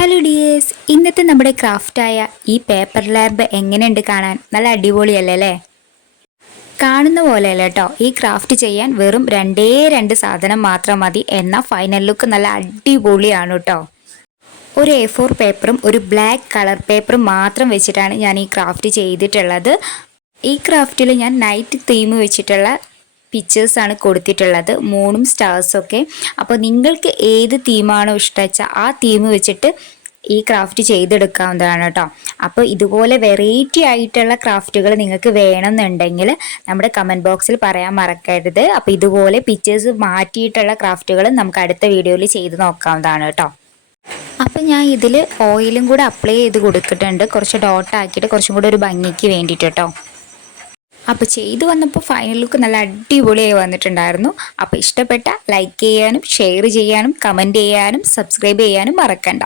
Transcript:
Hello dears, ഇന്നത്തെ നമ്മുടെ ക്രാഫ്റ്റായ ഈ പേപ്പർ ലാമ്പ് എങ്ങനെയുണ്ട് കാണാൻ? നല്ല അടിപൊളിയല്ലേ അല്ലേ? കാണുന്ന പോലെയല്ല കേട്ടോ. ഈ ക്രാഫ്റ്റ് ചെയ്യാൻ വെറും രണ്ട് സാധനം മാത്രം മതി. എന്നാൽ ഫൈനൽ ലുക്ക് നല്ല അടിപൊളിയാണ് കേട്ടോ. ഒരു A4 പേപ്പറും ഒരു ബ്ലാക്ക് കളർ പേപ്പറും മാത്രം വെച്ചിട്ടാണ് ഞാൻ ഈ ക്രാഫ്റ്റ് ചെയ്തിട്ടുള്ളത്. ഈ ക്രാഫ്റ്റിൽ ഞാൻ നൈറ്റ് തീം വെച്ചിട്ടുള്ള പിക്ചേഴ്സാണ് കൊടുത്തിട്ടുള്ളത്, മൂണും സ്റ്റാർസൊക്കെ. അപ്പോൾ നിങ്ങൾക്ക് ഏത് തീമാണോ ഇഷ്ടം ആ തീം വെച്ചിട്ട് ഈ ക്രാഫ്റ്റ് ചെയ്തെടുക്കാവുന്നതാണ് കേട്ടോ. അപ്പോൾ ഇതുപോലെ വെറൈറ്റി ആയിട്ടുള്ള ക്രാഫ്റ്റുകൾ നിങ്ങൾക്ക് വേണമെന്നുണ്ടെങ്കിൽ നമ്മുടെ കമൻറ്റ് ബോക്സിൽ പറയാൻ മറക്കരുത്. അപ്പോൾ ഇതുപോലെ പിക്ചേഴ്സ് മാറ്റിയിട്ടുള്ള ക്രാഫ്റ്റുകൾ നമുക്ക് അടുത്ത വീഡിയോയിൽ ചെയ്ത് നോക്കാവുന്നതാണ് കേട്ടോ. അപ്പം ഞാൻ ഇതിൽ ഓയിലും കൂടെ അപ്ലൈ ചെയ്ത് കൊടുത്തിട്ടുണ്ട്, കുറച്ച് ഡോട്ടാക്കിയിട്ട് കുറച്ചും കൂടെ ഒരു ഭംഗിക്ക് വേണ്ടിയിട്ട് കേട്ടോ. അപ്പോൾ ചെയ്തു വന്നപ്പോൾ ഫൈനൽ ലുക്ക് നല്ല അടിപൊളിയായി വന്നിട്ടുണ്ടായിരുന്നു. അപ്പോൾ ഇഷ്ടപ്പെട്ട ലൈക്ക് ചെയ്യാനും ഷെയർ ചെയ്യാനും കമൻറ്റ് ചെയ്യാനും സബ്സ്ക്രൈബ് ചെയ്യാനും മറക്കണ്ട.